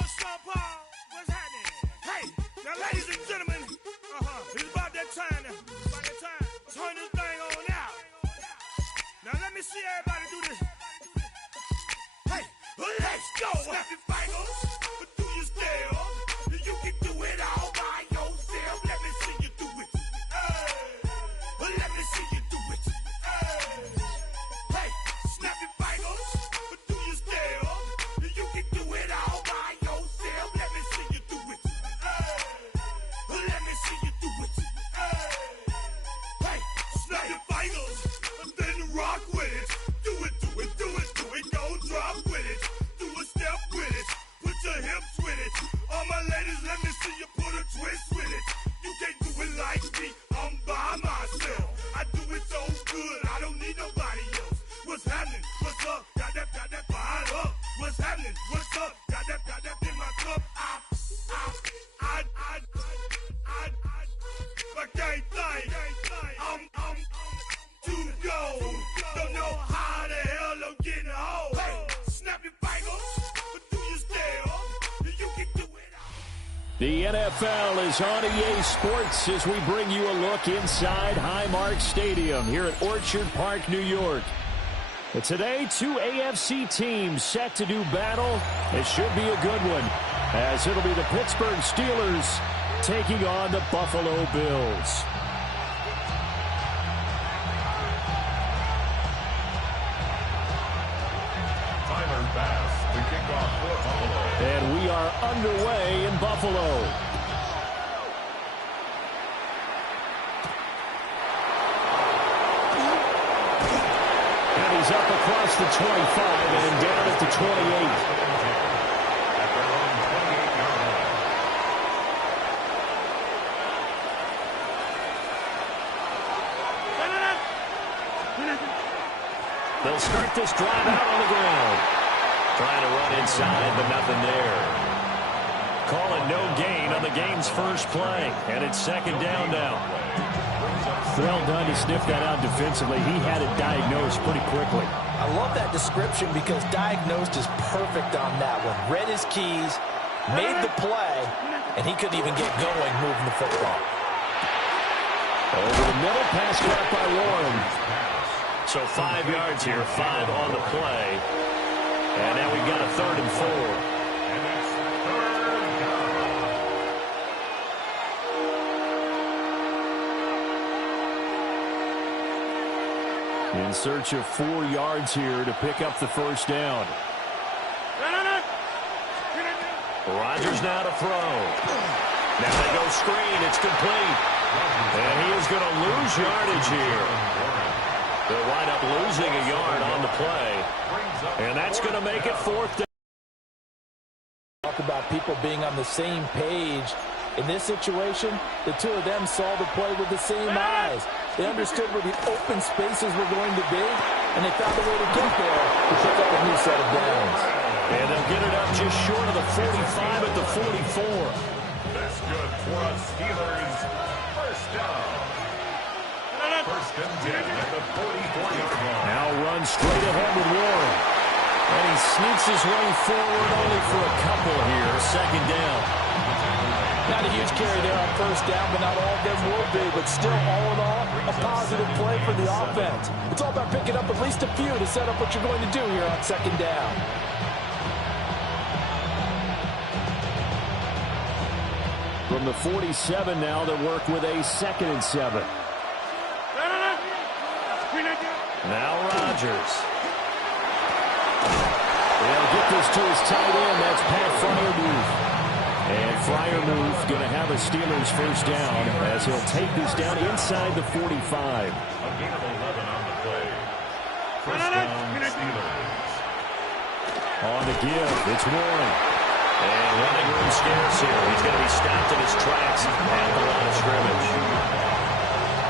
up, Sean Paul? What's happening? Hey, now, ladies and gentlemen, it's about that time now. About that time. Turn this thing on out. Now, let me see everybody do this. Hey, let's go. Snap your fingers, but do you still? You can do it all by yourself. Let me see you do it. Let me see you do it. Hey, snap your fingers, but do you still? You can do it all by yourself. Let me see you do it. Let me see you do it. Hey, snap your fingers, and then rock with it. Do it, do it, do it, do it. Go drop with it. Do a step with it. Put your hips with it. All my ladies, let me see you put a twist with it. You can't do it like me. I'm by myself. I do it so good. I don't need nobody else. What's happening? What's up? Got that fired up. What's happening? What's up? Got that in my cup. I can't think. I'm too gold. Don't know how the hell I'm getting home. Hey, snap your fingers, but do you still? You can do it all. The NFL is on EA Sports as we bring you a look inside Highmark Stadium here at Orchard Park, New York. But today, two AFC teams set to do battle. It should be a good one, as it'll be the Pittsburgh Steelers taking on the Buffalo Bills. Tyler Bass, the kickoff for Buffalo. And we are underway in Buffalo. And he's up across the 25 and down at the 28. They'll start this drive out on the ground. Trying to run inside, but nothing there. Calling no gain on the game's first play. And it's second down now. Well done to sniff that out defensively. He had it diagnosed pretty quickly. I love that description because diagnosed is perfect on that one. Read his keys, made the play, and he couldn't even get going moving the football. Over the middle, pass caught by Warren. So 5 yards here, 5 on the play. And now we've got a 3rd and 4. And that's 3rd down. In search of 4 yards here to pick up the first down. Rodgers now to throw. Now they go screen. It's complete. And he is going to lose yardage here. They'll wind up losing a yard on the play. And that's going to make it 4th down. Talk about people being on the same page. In this situation, the two of them saw the play with the same eyes. They understood where the open spaces were going to be, and they found a way to get there to pick up a new set of downs. And they'll get it up just short of the 45 at the 44. That's good for us Steelers. First down. First and 10 at the 44-yard line. Now runs straight ahead with Warren. And he sneaks his way forward only for a couple here. Second down. Not a huge carry there on first down, but not all of them will be. But still, all in all, a positive play for the offense. It's all about picking up at least a few to set up what you're going to do here on second down. From the 47 now, they work with a 2nd and 7. Now Rodgers. They'll get this to his tight end. That's Pat Freiermuth. And Freiermuth going to have a Steelers first down as he'll take this down inside the 45. A gain of 11 on the play. First down, Steelers. On the give, it's Warren. And running room scarce here. He's going to be stopped in his tracks at the line of scrimmage.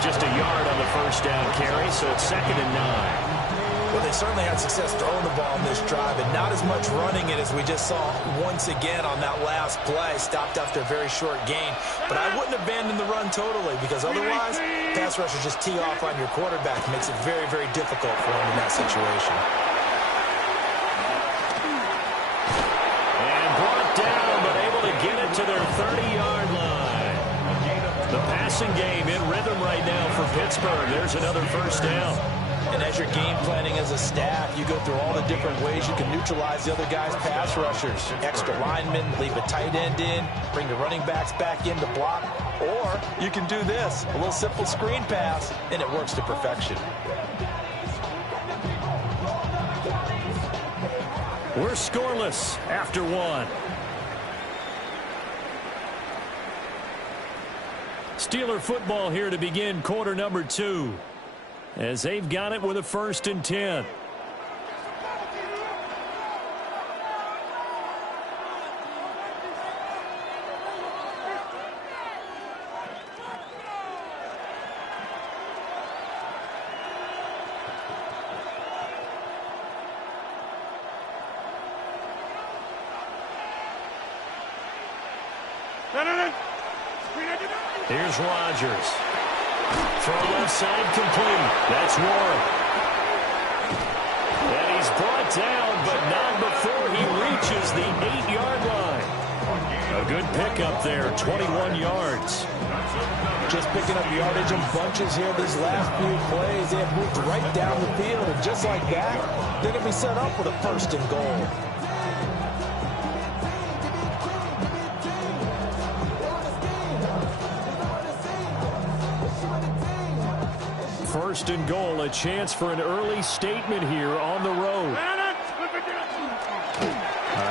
Just a yard on the first down carry, so it's 2nd and 9. Well, they certainly had success throwing the ball in this drive, and not as much running it as we just saw once again on that last play. Stopped after a very short gain. But I wouldn't abandon the run totally, because otherwise, pass rushers just tee off on your quarterback. It makes it very, very difficult for him in that situation. And brought down 30-yard line. The passing game in rhythm right now for Pittsburgh. There's another first down. And as you're game planning as a staff, you go through all the different ways you can neutralize the other guy's pass rushers. Extra linemen, leave a tight end in, bring the running backs back in to block. Or you can do this, a little simple screen pass, and it works to perfection. We're scoreless after one. Steeler football here to begin quarter number 2. As they've got it with a 1st and 10. Here's Rodgers. Throw left side complete. That's Warren. And he's brought down, but not before he reaches the 8-yard line. A good pickup there, 21 yards. Just picking up yardage in bunches here these last few plays. They have moved right down the field, and just like that, they're going to be set up with a 1st and goal. 1st and goal, a chance for an early statement here on the road. A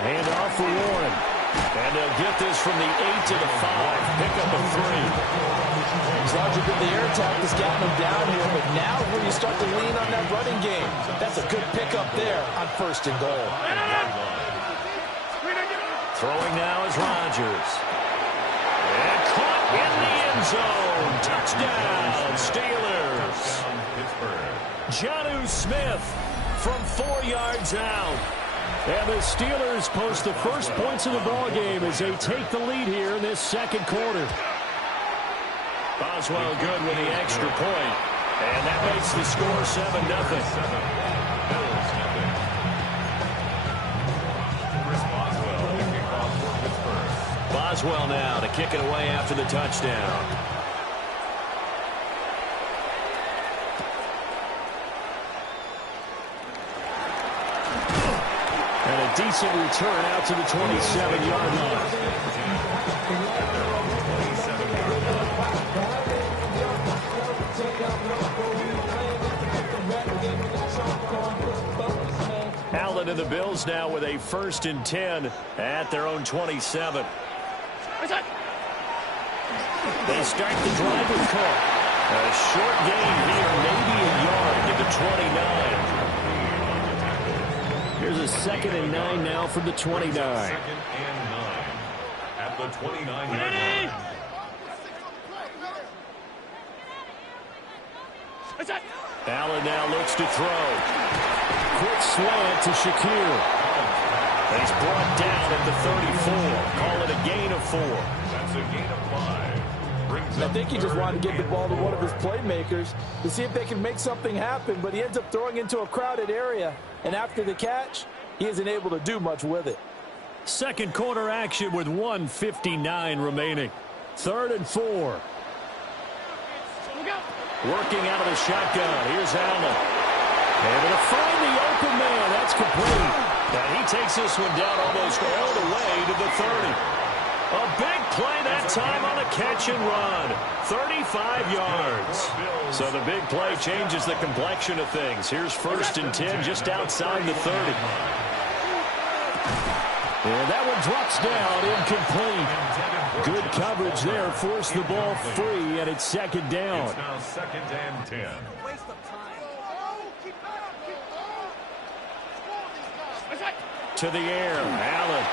handoff for Warren. And they'll get this from the 8 to the 5. Pick up a 3. As long as you get the air attack that's gotten them down here, but now is where you start to lean on that running game. That's a good pickup there on 1st and goal. Throwing now is Rodgers. And caught in the end zone. Touchdown, Steelers. Jonnu Smith from 4 yards out. And the Steelers post the first points of the ballgame as they take the lead here in this 2nd quarter. Boswell good with the extra point. And that makes the score 7-0. Boswell now to kick it away after the touchdown. And a decent return out to the 27-yard line. Allen and the Bills now with a 1st and 10 at their own 27. They start the drive with Cook. A short gain here, maybe a yard to the 29. Here's a 2nd and 9 now from the 29. 2nd and 9 at the 29-yard line. Allen now looks to throw. Quick slant to Shakir. He's brought down at the 34. Call it a gain of 4. That's a gain of 5. I think he just wanted to get the ball to one of his playmakers to see if they can make something happen, but he ends up throwing into a crowded area, and after the catch, he isn't able to do much with it. 2nd quarter action with 1:59 remaining. 3rd and 4. Working out of the shotgun. Here's Allen. Able to find the open man. That's complete. And he takes this one down almost all the way to the 30. A big play that time on a catch and run. 35 yards. So the big play changes the complexion of things. Here's 1st and 10 just outside the 30. And that one drops down incomplete. Good coverage there. Forced the ball free, and it's 2nd down. It's now 2nd and 10. To the air, Allen.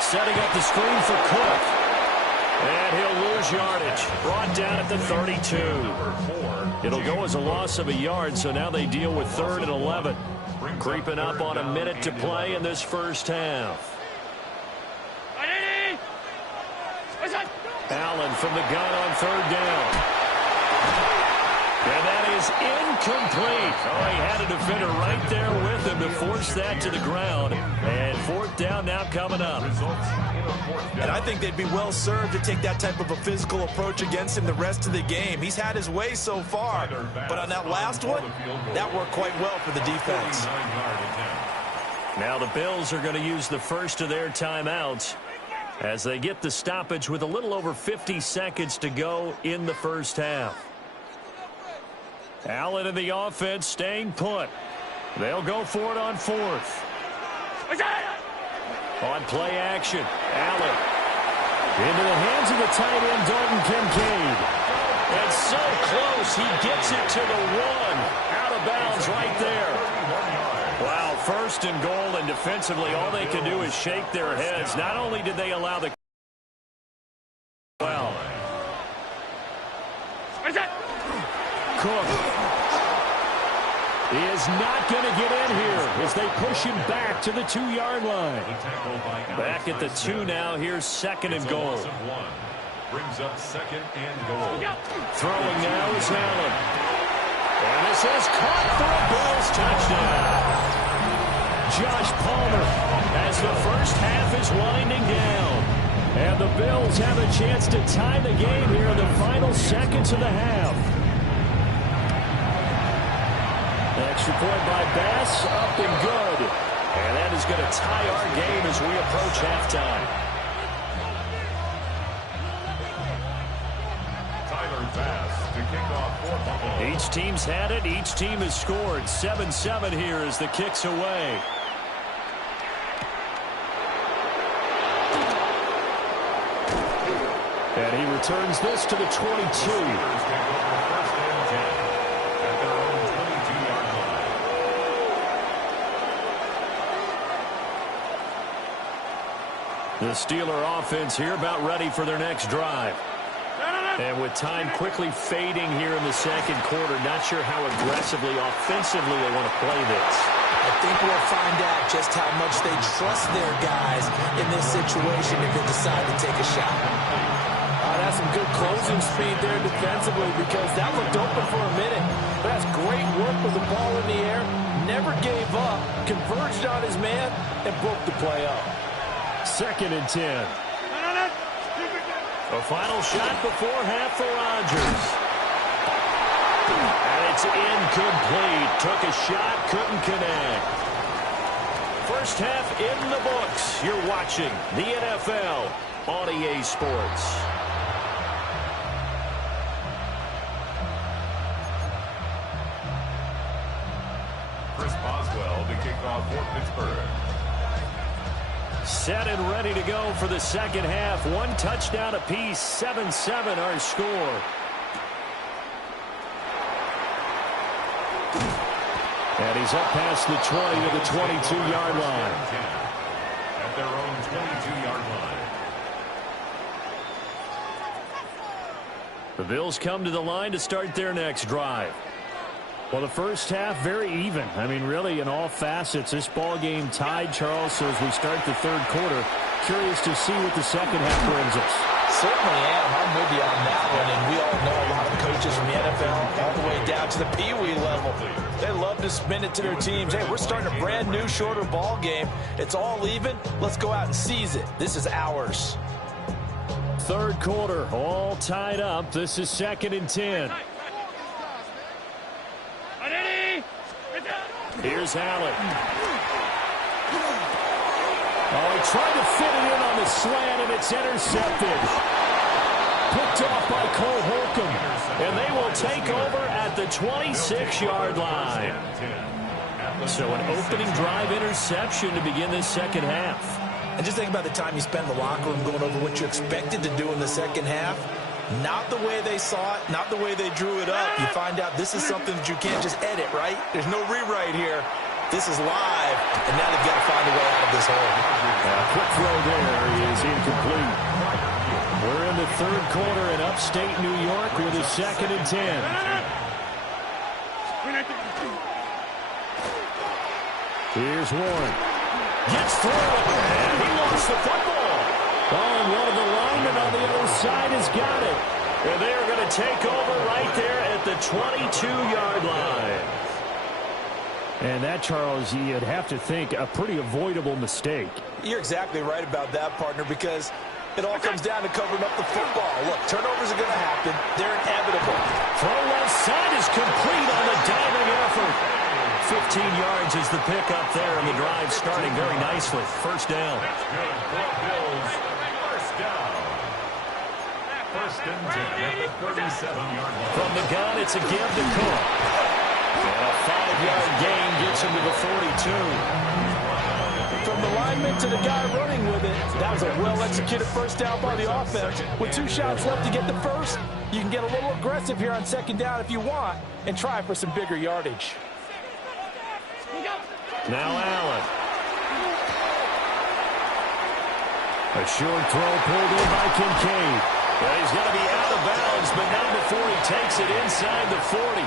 Setting up the screen for Cook. And he'll lose yardage. Brought down at the 32. It'll go as a loss of a yard, so now they deal with 3rd and 11. Creeping up on a minute to play in this first half. Allen from the gun on 3rd down. And that is incomplete. Oh, he had a defender right there with him to to force that to the ground. And fourth down now coming up. And I think they'd be well served to take that type of a physical approach against him the rest of the game. He's had his way so far, but on that last one, that worked quite well for the defense. Now the Bills are going to use the first of their timeouts as they get the stoppage with a little over 50 seconds to go in the first half. Allen in the offense staying put. They'll go for it on fourth. On play action, Allen into the hands of the tight end, Dalton Kincaid. And so close, he gets it to the one. Out of bounds right there. Wow, first and goal, and defensively all they can do is shake their heads. Not only did they allow the Cook is not going to get in here as they push him back to the 2-yard line. Back at the 2 now. Here's second and goal. Brings up second and goal. Throwing now is Allen. And this is caught for a Bills touchdown. Josh Palmer as the first half is winding down. And the Bills have a chance to tie the game here in the final seconds of the half. Extra point by Bass, up and good. And that is going to tie our game as we approach halftime. Tyler Bass to kick off for Buffalo. Each team's had it. Each team has scored. 7-7 here as the kick's away. And he returns this to the 22. The Steeler offense here about ready for their next drive. And with time quickly fading here in the second quarter, not sure how aggressively, offensively they want to play this. I think we'll find out just how much they trust their guys in this situation if they decide to take a shot. That's some good closing speed there defensively because that looked open for a minute. But that's great work with the ball in the air. Never gave up, converged on his man, and broke the play up. Second and 10. A final shot before half for Rodgers. And it's incomplete. Took a shot, couldn't connect. First half in the books. You're watching the NFL on EA Sports. Chris Boswell to kick off for Pittsburgh. Set and ready to go for the second half. One touchdown apiece. 7-7 our score. And he's up past the 20 to the 22-yard line. At their own 22-yard line. The Bills come to the line to start their next drive. Well, the first half, very even. I mean, really, in all facets, this ball game tied, Charles. So as we start the third quarter, curious to see what the second half brings us. Certainly am. I'm with you on that one. And we all know a lot of coaches from the NFL all the way down to the Pee-wee level. They love to spin it to their teams. Hey, we're starting a brand new, shorter ball game. It's all even. Let's go out and seize it. This is ours. Third quarter, all tied up. This is second and 10. Here's Allen. Oh, he tried to fit it in on the slant, and it's intercepted. Picked off by Cole Holcomb. And they will take over at the 26-yard line. So an opening drive interception to begin this second half. And just think about the time you spent in the locker room going over what you expected to do in the second half. Not the way they saw it, not the way they drew it up. You find out this is something that you can't just edit, right? There's no rewrite here. This is live, and now they've got to find a way out of this hole. Quick throw there is incomplete. We're in the third quarter in upstate New York with a second and 10. Here's Warren. Gets through it, and he lost the football. Oh, and one of the linemen on the other side has got it. And they are going to take over right there at the 22-yard line. And that, Charles, you'd have to think a pretty avoidable mistake. You're exactly right about that, partner, because it all comes down to covering up the football. Look, turnovers are going to happen. They're inevitable. Throw left side is complete on the diving effort. 15 yards is the pickup there, and the drive starting very nicely. First down. That's good for the Bills. First down. First and 10 at the 37-yard line. From the gun, it's a give to Cook. And a 5-yard gain gets him to the 42. From the lineman to the guy running with it, that was a well-executed first down by the offense. With 2 shots left to get the first, you can get a little aggressive here on second down if you want and try for some bigger yardage. Now Allen. A short throw pulled in by Kincaid. Well, he's going to be out of bounds, but not before he takes it inside the 40.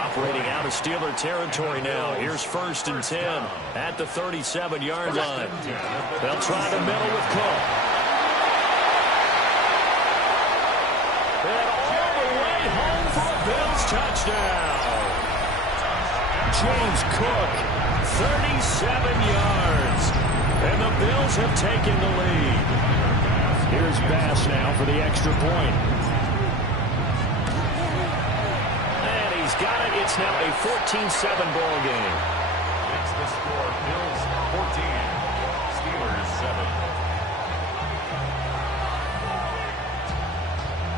Operating out of Steeler territory now. Here's first and 10 at the 37-yard line. They'll try the middle with Cook. And all the way home for a Bills touchdown. James Cook, 37 yards. And the Bills have taken the lead. Here's Bass now for the extra point. And he's got it. It's now a 14-7 ball game. It's the score. Bills 14. Steelers 7.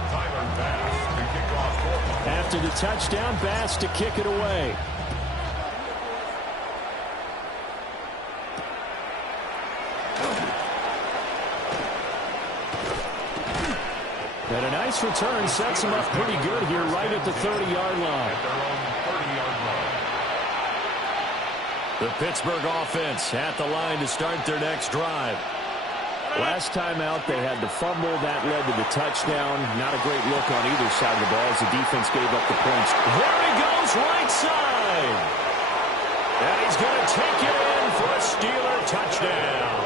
Tyler Bass to kick off football. After the touchdown, Bass to kick it away. And a nice return sets him up pretty good here right at the 30-yard line. At their own 30-yard line. The Pittsburgh offense at the line to start their next drive. Last time out, they had the fumble. That led to the touchdown. Not a great look on either side of the ball as the defense gave up the points. There he goes, right side. And he's going to take it in for a Steeler touchdown.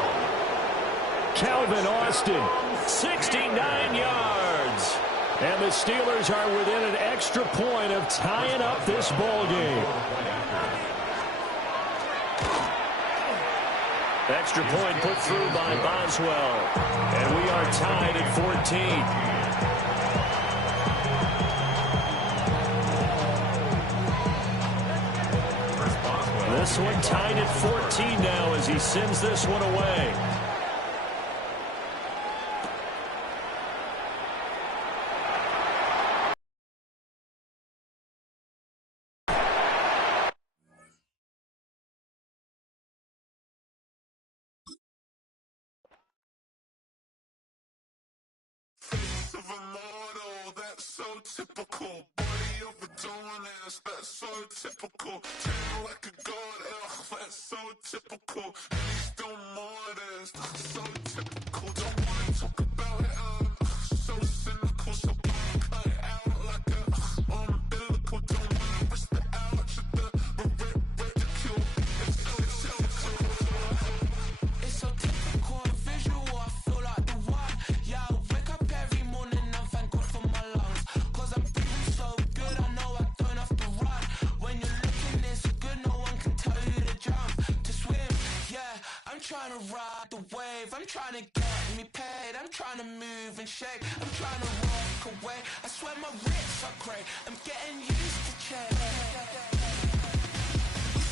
Calvin Austin, 69 yards. and the Steelers are within an extra point of tying up this ball game. Extra point put through by Boswell. And we are tied at 14. This one tied at 14 now as he sends this one away. Typical, body overdoing this, that's so typical. Chain like a god, that's so typical. And he's still more of this, so typical. Don't wanna talk about it, so cynical. So cut it out like a umbilical. Don't wanna risk the ouch of the ridicule. It's so typical, the visual, I feel like the one. Yeah, I wake up every morning and thank God for my lungs. I'm breathing so good, I know I don't have to run. When you're looking this good, no one can tell you to jump, to swim. Yeah, I'm trying to ride the wave. I'm trying to get me paid. I'm trying to move and shake. I'm trying to walk away. I swear my wrists are great. I'm getting used to change.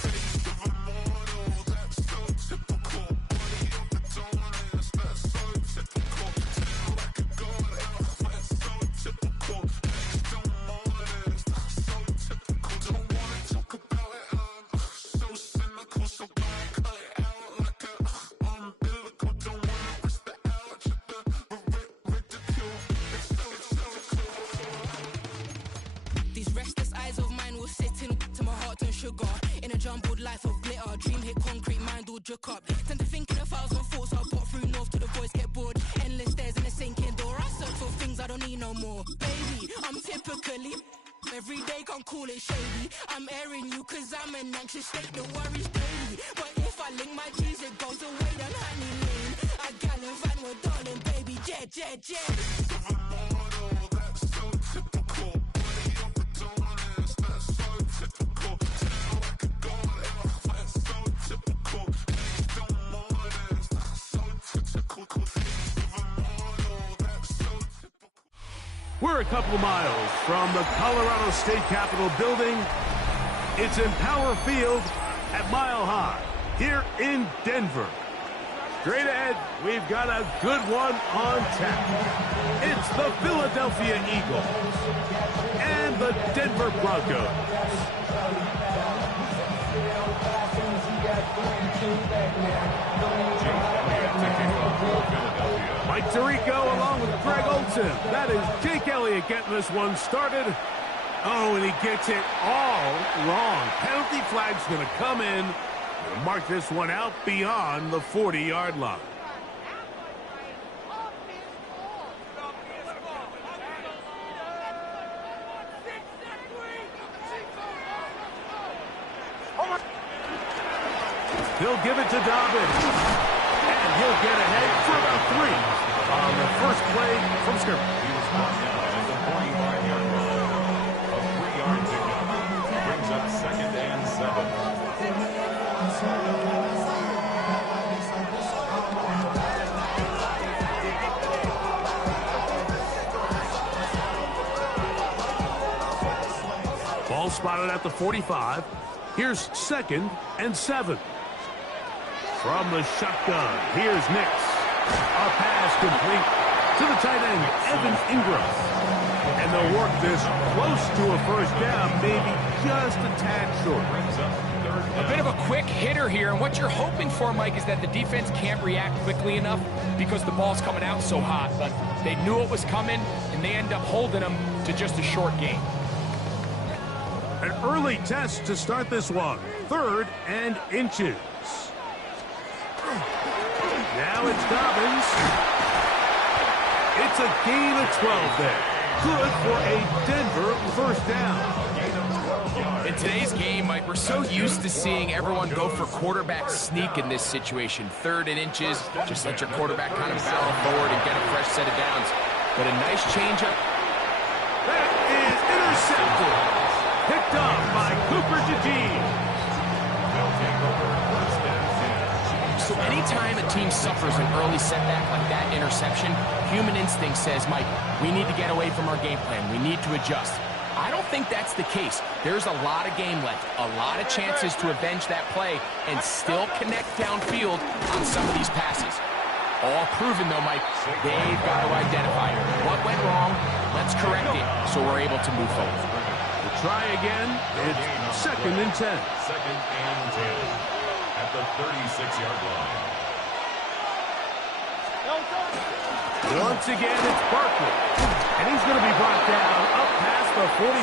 Face of a mortal, that's so typical. Body of the dominance, that's so typical. Tail like a god, that's so typical. Sugar in a jumbled life of glitter, dream hit concrete, mind all jook up. Tend to think in 1,000 thoughts. I'll put through north to the voice get bored. Endless stairs in a sinking door. I search for things I don't need no more. Baby, I'm typically every day can't call it shady. I'm airing you cause I'm an anxious state. The worries daily. But if I link my G's, it goes away down honey lane. I gallivant with darling, baby, jet, jet, jet. That's so typical. Body of the dominance, that's so typical. Tail like a We're a couple miles from the Colorado State Capitol building. It's in Power Field at Mile High here in Denver. Straight ahead, we've got a good one on tap. It's the Philadelphia Eagles and the Denver Broncos. Mike Tirico along with Greg Olson. That is Jake Elliott getting this one started. Oh, and he gets it all wrong. Penalty flag's going to come in. Gonna mark this one out beyond the 40-yard line. He'll give it to Dobbins. And he'll get ahead for about 3 on the first play from scrimmage. He was brought down at the 45-yard line. A 3-yard pickup brings up 2nd and 7. Ball spotted at the 45. Here's 2nd and 7. From the shotgun, here's Nix. A pass complete to the tight end, Evan Ingram. And they'll work this close to a first down, maybe just a tad short. A bit of a quick hitter here, and what you're hoping for, Mike, is that the defense can't react quickly enough because the ball's coming out so hot. But they knew it was coming, and they end up holding them to just a short gain. An early test to start this one. 3rd and inches. Now it's Dobbins. It's a gain of 12 there. Good for a Denver first down. In today's game, Mike, we're so used to seeing everyone go for quarterback sneak in this situation. 3rd and inches, just let your quarterback kind of barrel forward and get a fresh set of downs. But a nice changeup. That is intercepted. Picked up by Cooper DeJean. So anytime a team suffers an early setback like that interception, human instinct says, Mike, we need to get away from our game plan. We need to adjust. I don't think that's the case. There's a lot of game left, a lot of chances to avenge that play and still connect downfield on some of these passes. All proven, though, Mike, they've got to identify what went wrong. Let's correct it so we're able to move forward. We'll try again. It's 2nd and 10. 2nd and 10. At the 36-yard line. Once again, it's Barkley. And he's going to be brought down up past the 45.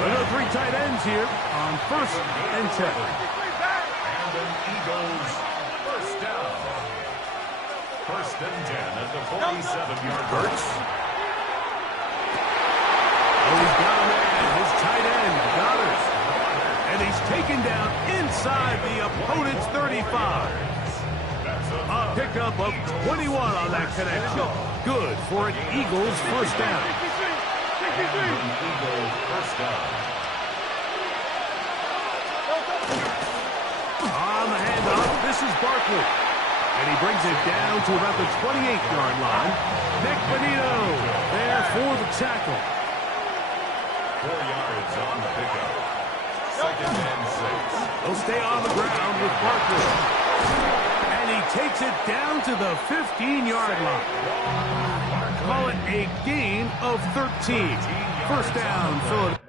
There are 3 tight ends here on 1st and 10. And an Eagles first down. 1st and 10 at the 47-yard line. Oh, he's got a man. His tight end, Goddard. And he's taken down inside the opponent's 35. A pickup of 21 on that connection. Good for an Eagles first down. Eagles first down. On the handoff, this is Barkley. And he brings it down to about the 28-yard line. Nick Benito there for the tackle. 4 yards on the pickup. 2nd and 6. He'll stay on the ground with Barkley. And he takes it down to the 15-yard line. Call it a gain of 13. First down, Philadelphia.